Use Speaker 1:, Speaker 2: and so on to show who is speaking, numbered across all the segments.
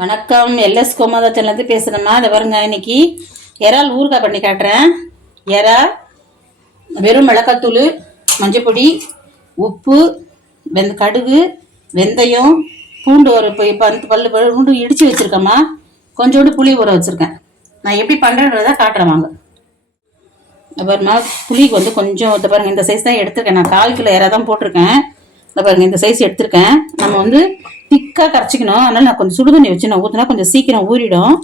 Speaker 1: வணக்கம். எல்எஸ் கோமாதத்திலேருந்து பேசுகிறேம்மா அதை பாருங்க இன்னைக்கு இறால் ஊறுகாய் பண்ணி காட்டுறேன். இறா வெறும் மிளகாத்தூள் மஞ்சப்பொடி உப்பு வெந்த கடுகு வெந்தயம் பூண்டு ஒரு இப்போ பத்து பல்லு பூண்டு இடித்து வச்சுருக்கேம்மா. கொஞ்சோண்டு புளி ஊற வச்சுருக்கேன். நான் எப்படி பண்ணுறேன்றதை காட்டுறேன் வாங்க. அப்புறமா புளிக்கு வந்து கொஞ்சம் இதை பாருங்க இந்த சைஸ் தான் எடுத்திருக்கேன். நான் கால் கிலோ இறா தான் போட்டிருக்கேன். இந்த பாருங்க இந்த சைஸ் எடுத்திருக்கேன். நம்ம வந்து திக்காக கரைச்சிக்கணும். அதனால நான் கொஞ்சம் சுடுதண்ணி வச்சு நான் ஊற்றினா கொஞ்சம் சீக்கிரம் ஊறிடும்.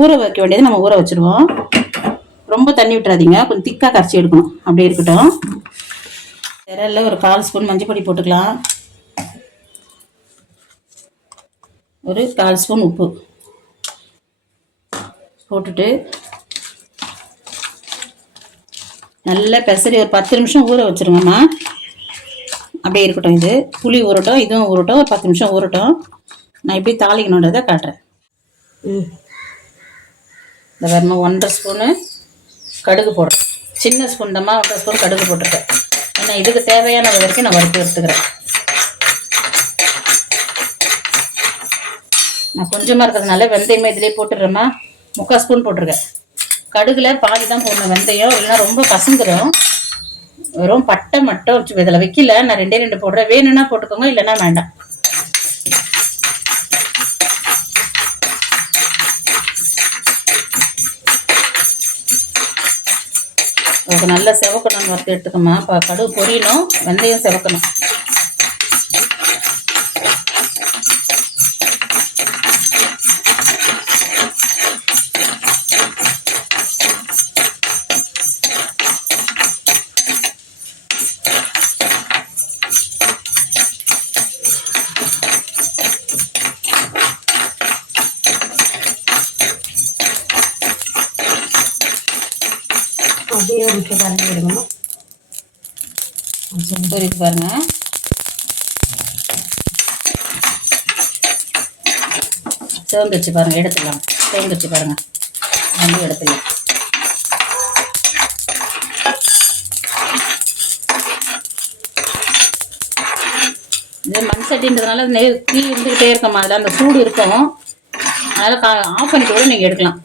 Speaker 1: ஊற வைக்க வேண்டியது நம்ம ஊற வச்சிருவோம். ரொம்ப தண்ணி விட்டுறாதீங்க. கொஞ்சம் திக்காக கரைச்சி எடுக்கணும். அப்படியே இருக்கட்டும். விரல்ல ஒரு கால் ஸ்பூன் மஞ்சள் பொடி போட்டுக்கலாம். ஒரு கால் ஸ்பூன் உப்பு போட்டுட்டு நல்லா பெசரி ஒரு பத்து நிமிஷம் ஊற வச்சுருங்கம்மா அப்படியே இருக்கட்டும். இது புளி ஊறட்டும் இதுவும் ஊறட்டும் ஒரு பத்து நிமிஷம் ஊறட்டும். நான் எப்படி தாளிக்கணுன்றதை காட்டுறேன். இந்த வரமா ஒன்றரை ஸ்பூனு கடுகு போடுறேன். சின்ன ஸ்பூன் தம்மா ஒன்றரை ஸ்பூன் கடுகு போட்டிருக்கேன். ஏன்னா இதுக்கு தேவையானது வரைக்கும் நான் வறுத்து எடுத்துக்கிறேன். நான் கொஞ்சமாக இருக்கிறதுனால வெந்தயமே இதிலே போட்டுடுறேம்மா. முக்கால் ஸ்பூன் போட்டிருக்கேன். கடுகுல பாதி தான் போடணும் வெந்தயம். இல்லைன்னா ரொம்ப பசந்துடும் வெறும் பட்டை மட்டும் வச்சு இதில் வைக்கல. நான் ரெண்டே ரெண்டு போடுறேன். வேணும்னா போட்டுக்கோங்க இல்லைன்னா வேண்டாம். அதுக்கு நல்லா செவக்கணும்னு வறுத்து எடுத்துக்கோமா கடுகு பொரியணும் வெந்தயம் செவக்கணும்.
Speaker 2: அப்படியே விட்டு கலந்து விடணும்
Speaker 1: பொரிக்கு பாருங்க. சிவந்து வச்சு பாருங்க எடுத்துடலாம். சிவந்து வச்சு பாருங்க. வந்து எடுத்துடலாம். இது மண் சட்டின்றதுனால நெய் தீ இருந்துக்கிட்டே இருக்கமா. அதில் அந்த சூடு இருக்கும். அதனால் கா ஆஃப் பண்ணிட்டு கூட நீங்கள் எடுக்கலாம்.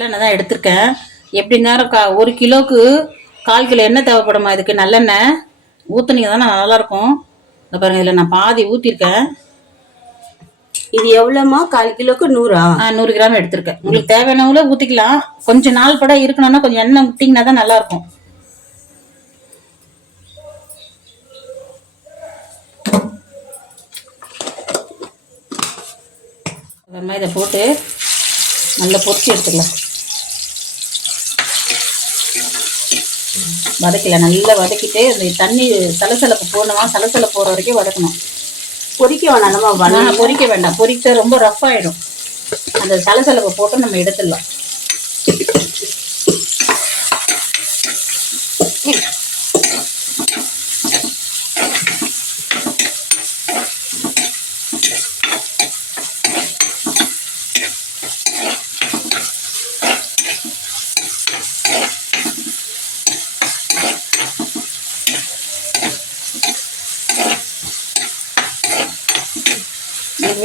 Speaker 1: நல்லெண்ணெய் தான் எடுத்திருக்கேன். எப்படி நேரம் கா ஒரு கிலோக்கு கால் கிலோ எண்ணெய் தேவைப்படுமா? இதுக்கு நல்லெண்ணெய். ஊற்றுனீங்க தானே நல்லாயிருக்கும். இந்த பாருங்க இதில் நான் பாதி ஊற்றிருக்கேன்
Speaker 2: இது எவ்வளோமா கால் கிலோக்கு நூறா?
Speaker 1: ஆ நூறு கிராம் எடுத்திருக்கேன். உங்களுக்கு தேவையானவங்கள ஊற்றிக்கலாம் கொஞ்சம் நாள் படம் இருக்கணும்னா கொஞ்சம் எண்ணெய் விட்டிங்கன்னா தான் நல்லாயிருக்கும். அப்புறமா இதை போட்டு நல்லா பொரிச்சு எடுத்துக்கலாம். வதக்கல நல்லா வதக்கிட்டு அந்த தண்ணி சலசலப்பு போடணுமா? சலசலப்பு போகிற வரைக்கும் வதக்கணும்.
Speaker 2: பொரிக்க வேணாம் நம்ம
Speaker 1: பொரிக்க வேண்டாம். பொரிக்க ரொம்ப ரஃப் ஆயிடும். அந்த சலசலப்பை போட்டு நம்ம எடுத்துடலாம்.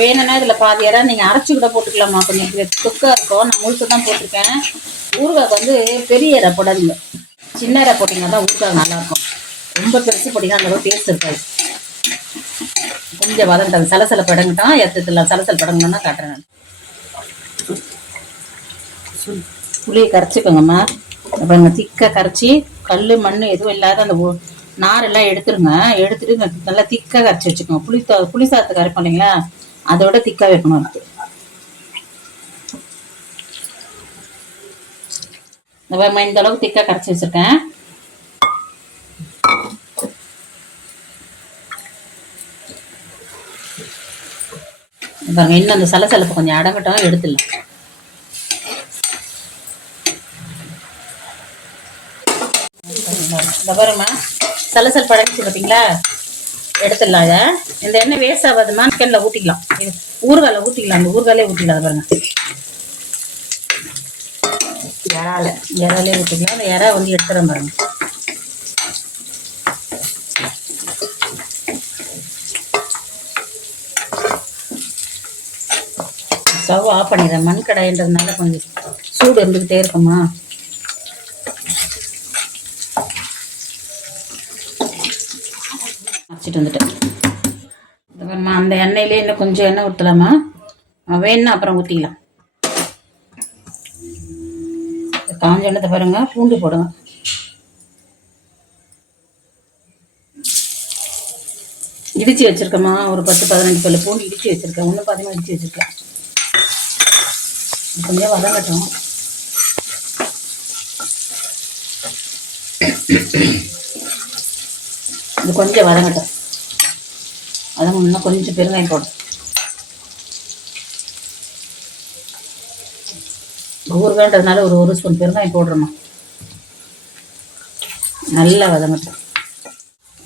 Speaker 1: வேணும்னா இதில் பாதி இடம் நீங்கள் அரைச்சி கூட போட்டுக்கலாமா கொஞ்சம் இது தொக்கா இருக்கும். நான் முழுக்க தான் போட்டிருக்கேன். ஊறுகாய்க்கு வந்து பெரிய இறை போடாதீங்க. சின்ன இறை போட்டிங்கன்னா தான் ஊறுகாய் நல்லாயிருக்கும். ரொம்ப பெருசு போட்டிங்கன்னா அந்த அளவுக்கு டேஸ்ட் இருக்காது. கொஞ்சம் வதங்கிட்டது சலசல படங்கிட்டான் எத்தத்தில் சலசல படங்கணும்னா காட்டுறேன் நான். புளியை கரைச்சிக்கோங்கம்மா. அப்புறம் திக்காக கரைச்சி கல் மண் எதுவும் இல்லாத அந்த நாரெல்லாம் எடுத்துருங்க. எடுத்துட்டு நல்லா திக்காக கரைச்சி வச்சுக்கோங்க. புளி புளி சாதத்துக்கு அரைப்போம் இல்லைங்களா? அதோட திக்கா வைக்கணும் அதுக்கு இந்த இந்த அளவுக்கு திக்கா கரைச்சி வச்சிருக்கேன். பாருங்க இன்னும் அந்த சலசலப்பு கொஞ்சம் அடங்கட்டும் எடுத்துடலாம். இந்த பாருமா சலசல் பழகிச்சு பார்த்தீங்களா எடுத்துடலாம் இதை இந்த எண்ணெய் வேஸ்ட் ஆகாதுமா கல்லில் ஊற்றிக்கலாம் இது ஊறுகால ஊற்றிக்கலாம் அந்த ஊறுகாலே ஊற்றிக்கலாம் பாருங்கள்
Speaker 2: இறால.
Speaker 1: இறாலே ஊற்றிக்கலாம் அந்த இறா வந்து எடுத்துகிறேன் பாருங்க. ஸ்டவ் ஆஃப் பண்ணிடுறேன். மண் கடாயின்றதுனால கொஞ்சம் சூடு இருந்துக்கிட்டே இருக்குமா அந்த எண்ணெயிலே இன்னும் கொஞ்சம் எண்ணெய் ஊற்றலாமா வேணும்னா அப்புறம் ஊற்றிக்கலாம் காஞ்ச எண்ணத்தை பாருங்க பூண்டு போடுங்க இடிச்சு வச்சிருக்கேம்மா ஒரு பத்து பதினஞ்சு பல்லு பூண்டு இடிச்சு வச்சிருக்கேன். ஒன்று பார்த்தீங்கன்னா இடிச்சு வச்சிருக்கேன். கொஞ்சம் வதங்கட்டும். இது கொஞ்சம் வதங்கட்டும். அதுவும் இன்னும் கொஞ்சம் பெருங்காயம் போடும் ஊறுகான்றதுனால ஒரு ஒரு ஸ்பூன் பெருங்காயம் போடுறோமா நல்லா வதங்கட்டும்.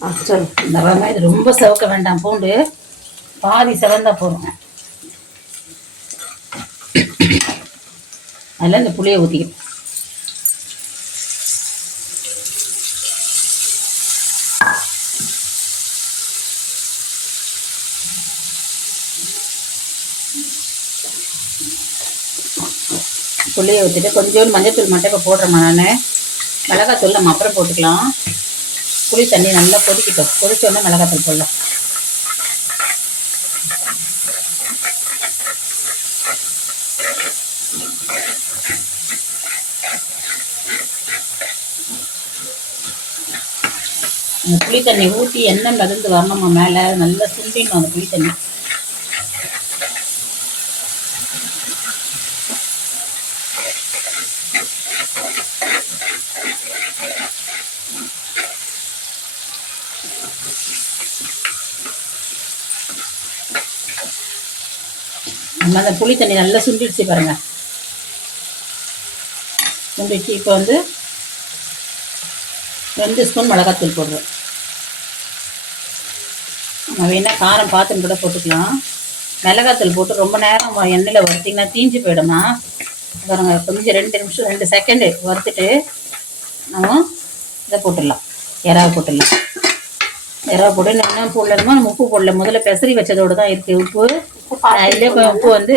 Speaker 2: ஆ சொல்லு.
Speaker 1: இந்த வெங்காயம் ரொம்ப செவக்க வேண்டாம் பூண்டு. பாதி செவந்தா போதும். அதில் இந்த புளியை ஊற்றிக்கணும் புளியை ஊற்றிட்டு கொஞ்சோண்டு மஞ்சத்தூள் மட்டும் இப்போ போடுறேம்மா நான். மிளகாத்தூள் நம்ம அப்புறம் போட்டுக்கலாம். புளி தண்ணி நல்லா கொதிக்கிட்டோம். கொதிச்சோடனே மிளகாத்தூள் போடலாம். அந்த புளி தண்ணி ஊற்றி எண்ணெய் மிதந்து வரணுமா மேலே. நல்லா சுண்டிடணும் அந்த புளி தண்ணி. நம்ம அந்த புளி தண்ணி நல்லா சுண்டிடுச்சு பாருங்க. சுண்டிடுச்சு இப்போ வந்து ரெண்டு ஸ்பூன் மிளகாத்தூள் போடுறோம். நம்ம வேணால் காரம் பார்த்துன்னு கூட போட்டுக்கலாம். மிளகாத்தூள் போட்டு ரொம்ப நேரம் எண்ணெயில் வறுத்திங்கன்னா தீஞ்சு போயிடுமா பாருங்க கொஞ்சம் ரெண்டு நிமிஷம் ரெண்டு செகண்டு வறுத்துட்டு நம்ம இதை போட்டுடலாம். இறாவை போட்டுடலாம். இறாவை போட்டு என்ன போடலணுமோ நம்ம உப்பு போடல. முதல்ல பெசரி வச்சதோடு தான் இருக்குது உப்பு. கொஞ்சம் உப்பு வந்து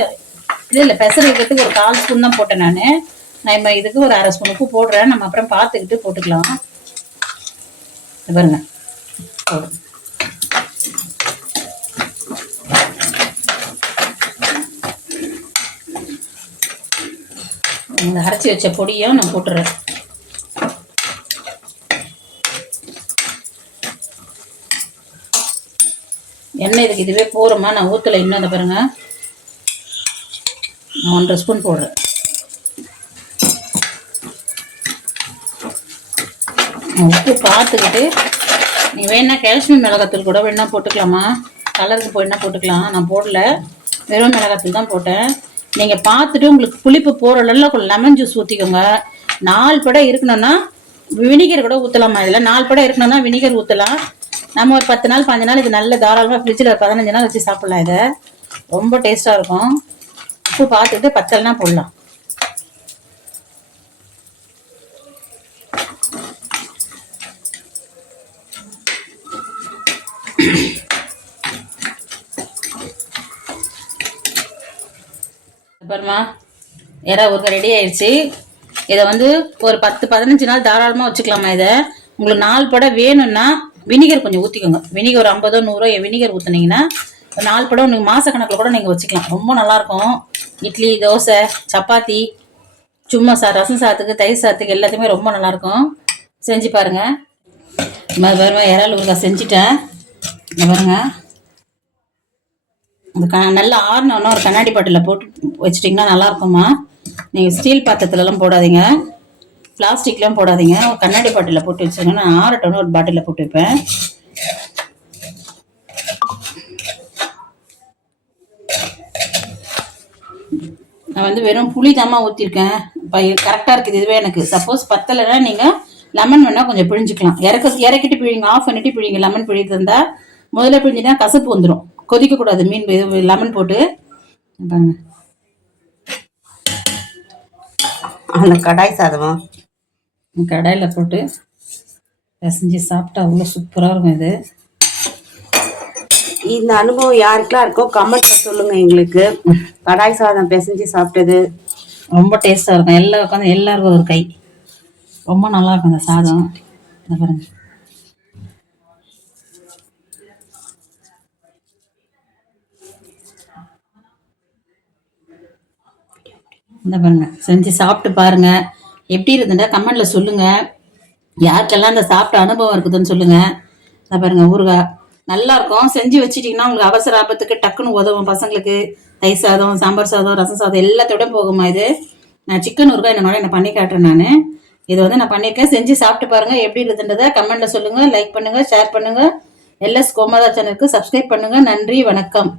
Speaker 1: இல்லை இல்லை பெசரி வைக்கிறதுக்கு ஒரு கால் ஸ்பூன் தான் போட்டேன் நான். நான் இப்போ இதுக்கு ஒரு அரை ஸ்பூன் உப்பு போடுறேன். நம்ம அப்புறம் பார்த்துக்கிட்டு போட்டுக்கலாம். பாருங்க. அரைச்சி வச்ச பொடியும் நான் போட்டுறேன். எண்ணெய் இதுக்கு இதுவே போகிறோமா நான் ஊற்றலை இன்னும் அதை பாருங்கள் ஒன்றரை ஸ்பூன் போடுறேன். உப்பு பார்த்துக்கிட்டு நீ வேணா காஷ்மீர் மிளகாத்தூள் கூட வேணா போட்டுக்கலாமா? கலருக்கு போயினா போட்டுக்கலாம். நான் போடல. வெறும் மிளகாத்தூள் தான் போட்டேன். நீங்கள் பார்த்துட்டு உங்களுக்கு புளிப்பு போகிற அளவுக்கு லெமன் ஜூஸ் ஊற்றிக்கோங்க நாலு படம் இருக்கணும்னா வினிகர் கூட ஊற்றலாமா இதில் நாலு படம் இருக்கணும்னா வினிகர் ஊற்றலாம் நம்ம ஒரு பத்து நாள் பாஞ்சு நாள் இது நல்ல தாராளமாக ஃப்ரிட்ஜில் பதினஞ்சு நாள் வச்சு சாப்பிட்லாம் இதை. ரொம்ப டேஸ்ட்டாக இருக்கும். உப்பு பார்த்துட்டு பத்தல்னா போடலாம். அப்புறமா எறா ஊறுகாய் ரெடி ஆயிடுச்சு இதை வந்து ஒரு பத்து பதினஞ்சு நாள் தாராளமாக வச்சுக்கலாமா இதை? உங்களுக்கு நாலு படம் வேணும்னா வினிகர் கொஞ்சம் ஊற்றிக்கோங்க வினிகர் ஒரு ஐம்பதோ நூறோ வினிகர் ஊற்றுனீங்கன்னா நாலு படம் நீங்கள் மாதக்கணக்கில் கூட நீங்கள் வச்சுக்கலாம். ரொம்ப நல்லாயிருக்கும். இட்லி தோசை சப்பாத்தி சும்மா சா ரசம் சாதத்துக்கு தயிர் சாதத்துக்கு எல்லாத்தையுமே ரொம்ப நல்லாயிருக்கும். செஞ்சு பாருங்கள் பாருங்க இறால் ஊறுகாய் செஞ்சுட்டேன். இங்க பாருங்க. அது க நல்லா ஆறினோன்னா ஒரு கண்ணாடி பாட்டில் போட்டு வச்சிட்டிங்கன்னா நல்லா நீங்கள் ஸ்டீல் பாத்திரத்துலலாம் போடாதீங்க. பிளாஸ்டிக்லாம் போடாதீங்க. கண்ணாடி பாட்டிலில் போட்டு வச்சுருங்க நான் ஆறட்டோன்னு ஒரு பாட்டிலில் போட்டு வைப்பேன். நான் வந்து வெறும் புளி தாமா ஊற்றிருக்கேன் இப்போ கரெக்டாக இருக்குது. இதுவே எனக்கு. சப்போஸ் பத்தலைன்னா நீங்கள் லெமன் வேணால் கொஞ்சம் பிழிஞ்சுக்கலாம். இறக்க இறக்கிட்டு பிழிங்க. ஆஃப் பண்ணிட்டு பிழிங்க. லெமன் பிழிட்டு இருந்தால் முதல்ல பிழிஞ்சுனா கசப்பு வந்துடும் கொதிக்கக்கூடாது மீன் இது லெமன் போட்டு.
Speaker 2: அந்த கடாய் சாதமா?
Speaker 1: கடாயில் போட்டு பிசைஞ்சு சாப்பிட்டா அவ்வளோ சூப்பராக இருக்கும் இது.
Speaker 2: இந்த அனுபவம் யாருக்கெல்லாம் இருக்கோ கமெண்ட்ல சொல்லுங்க எங்களுக்கு. கடாய் சாதம் பிசைஞ்சு சாப்பிட்டது.
Speaker 1: ரொம்ப டேஸ்ட்டாக இருக்கும். எல்லா உட்காந்து எல்லாருக்கும் ஒரு கை. ரொம்ப நல்லா இருக்கும் இந்த சாதம். பாருங்க. இந்த பாருங்க. செஞ்சு சாப்பிட்டு பாருங்க. எப்படி இருந்துட்டா கமெண்ட்ல சொல்லுங்க. யாருக்கெல்லாம் இந்த சாப்பிட்ட அனுபவம் இருக்குதுன்னு சொல்லுங்க. பாருங்கள் பாருங்க ஊறுகாய். நல்லா இருக்கும். செஞ்சு வச்சுட்டிங்கன்னா உங்களுக்கு அவசர ஆபத்துக்கு டக்குன்னு உதவும் பசங்களுக்கு. தயிர் சாதம் சாம்பார் சாதம் ரசம் சாதம் எல்லாத்தோட போகுமா இது? நான் சிக்கன் ஊறுகாய் என்னோட என்ன பண்ணி காட்டுறேன் நான். இதை வந்து நான் பண்ணியிருக்கேன் செஞ்சு சாப்பிட்டு பாருங்க. எப்படி இருக்குதுன்றதை கமெண்ட்ல சொல்லுங்க. லைக் பண்ணுங்க ஷேர் பண்ணுங்க. எல்எஸ் கோமாதா சேனலுக்கு சப்ஸ்கிரைப் பண்ணுங்க. நன்றி வணக்கம்.